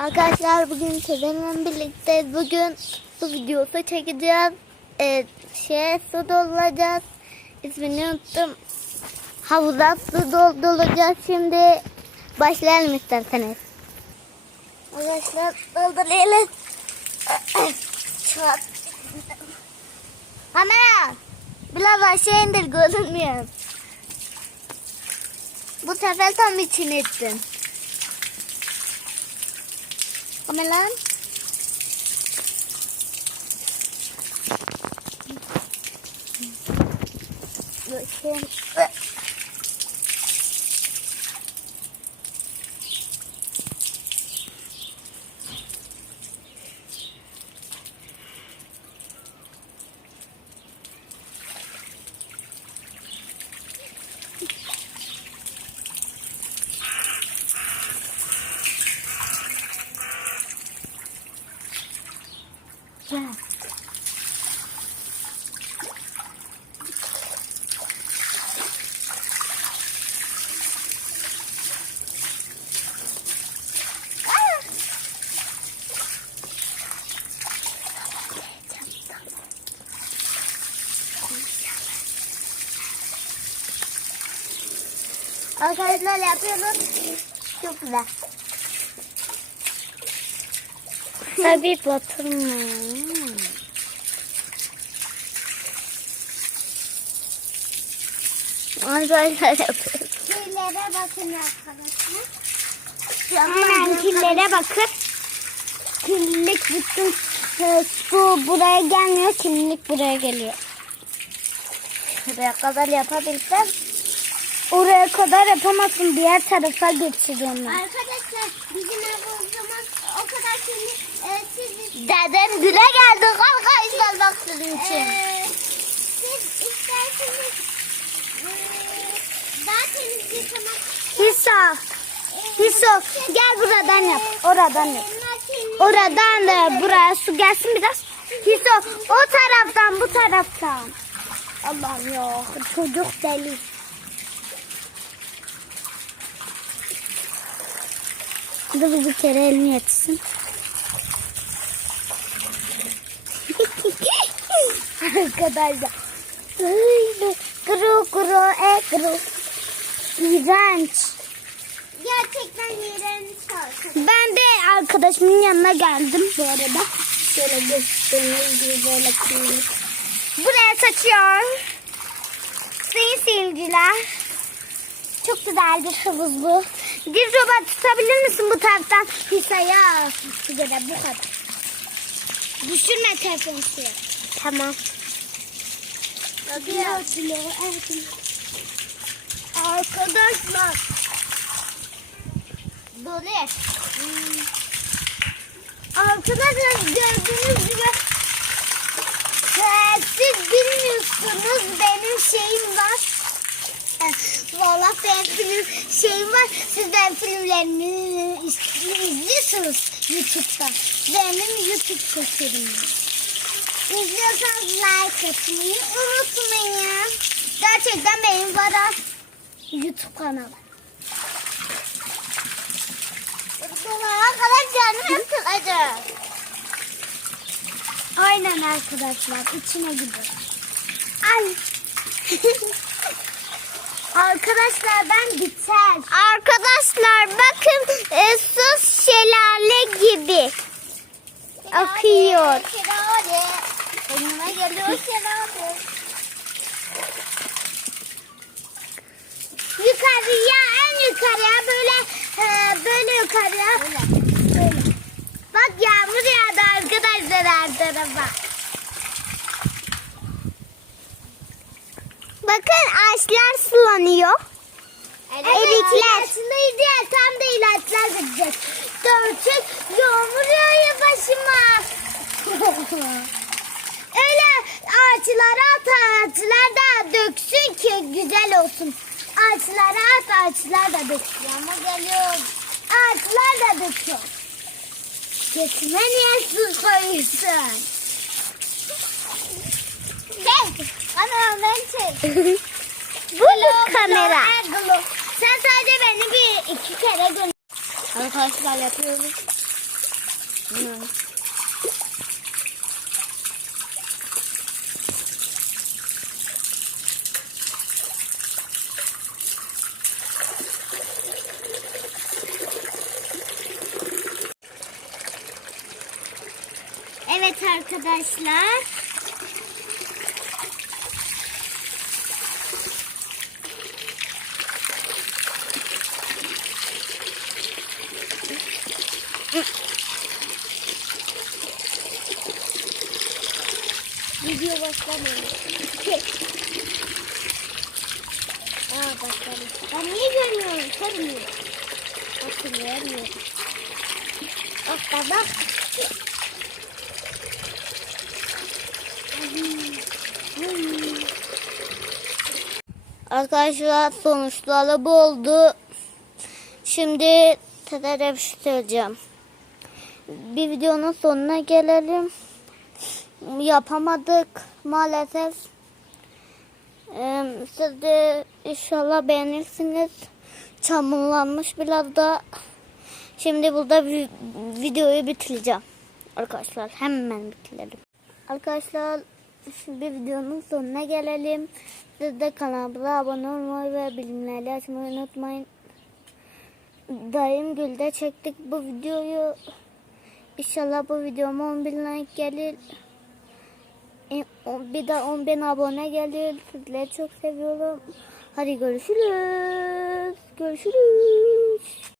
Arkadaşlar bugün sizinle birlikte bugün su videosu çekeceğiz. Ee, şey su dolduracağız. İsmini unuttum. Havuza su dolduracağız. Şimdi başlayalım isterseniz. Arkadaşlar dolduralım. Çok. Kamera. Biraz aşağı indir görünmüyor. Bu sefer tam içine ettim. Kamera. Bakayım. 啊！我看那两片都都不来。Tabii batırma. Arkadaşlar yapıyoruz. Killere bakın arkadaşlar. Hemen killere bakıp kirlilik bütün e, su buraya gelmiyor, kirlilik buraya geliyor. Şuraya kadar yapabilsem oraya kadar yapamazsın. Diğer tarafa geçiriyorum ben. Arkadaşlar bizim ev o zaman o kadar kirli. E, siz, Dedem güle geldi arkadaşlar bak sizin için. e, siz isterseniz daha temiz yıkamak Hisa, Hisa gel buradan yap. Oradan yap. kirli. Oradan da buraya su gelsin biraz. Hisa o taraftan bu taraftan. Allah'ım ya çocuk deli. Dur bir kere elini yetsin. Arkadaşlar. Öyle kuru kuru e kuru. İğrenç. Gerçekten iğrenç. Ben de arkadaşımın yanına geldim bu arada. Şöyle göstereyim gibi böyle kıyım. Buraya saçıyor. Sayın seyirciler. Çok güzel bir havuz bu. Bir robot tutabilir misin bu taraftan? Hisaya. Kadar bu kadar. Düşürme telefonu. Tamam. Arkadaşlar. Hmm. Arkadaşlar gördüğünüz gibi e, siz bilmiyorsunuz benim şeyim var. E, Valla benim film şeyim var. Siz benim filmlerimi iz- izliyorsunuz YouTube'da. Benim YouTube var. İzliyorsanız like atmayı unutmayın. Gerçekten benim ha, YouTube kanalı. Bana kadar canım sıkacak. Aynen arkadaşlar içine gidiyor. Ay. arkadaşlar ben biter. Arkadaşlar bakın e, su şelale gibi akıyor. Şelale. Önüme geliyor şelale. Yukarıya en yukarıya böyle e, böyle yukarıya. Böyle. Bak yağmur yağdı arkadaşlar her tarafa. Bakın ağaçlar sulanıyor. Erikler. Aslında tam da ilaçlar gidecek. Dörtçük yağmur yağıyor başıma. Öyle ağaçlara at ağaçlar da döksün ki güzel olsun. Ağaçlara at ağaçlar da döksün. Yağmur geliyor. Ağaçlar da döküyor. Götüme niye su koyuyorsun? Çek. Kameramdan çek. Bu mu kamera? Sen sadece beni bir iki kere gönder. Arkadaşlar yapıyoruz. Hı. Evet arkadaşlar. Video başlamıyor. Aa bakalım. Ben niye görmüyorum? Görmüyorum. Bakın vermiyor. Bak da bak. Arkadaşlar sonuçları bu oldu. Şimdi şey söyleyeceğim. Bir videonun sonuna gelelim. Yapamadık maalesef. Ee, siz de inşallah beğenirsiniz. Çamurlanmış biraz da. Şimdi burada vi- videoyu bitireceğim. Arkadaşlar hemen bitirelim. Arkadaşlar şimdi videonun sonuna gelelim. Siz de kanalımıza abone olmayı ve bildirimleri açmayı unutmayın. Dayım Gül'de çektik bu videoyu. İnşallah bu videoma 10 bin like gelir. E, Bir de 10 bin abone gelir. Sizleri çok seviyorum. Hadi görüşürüz. Görüşürüz.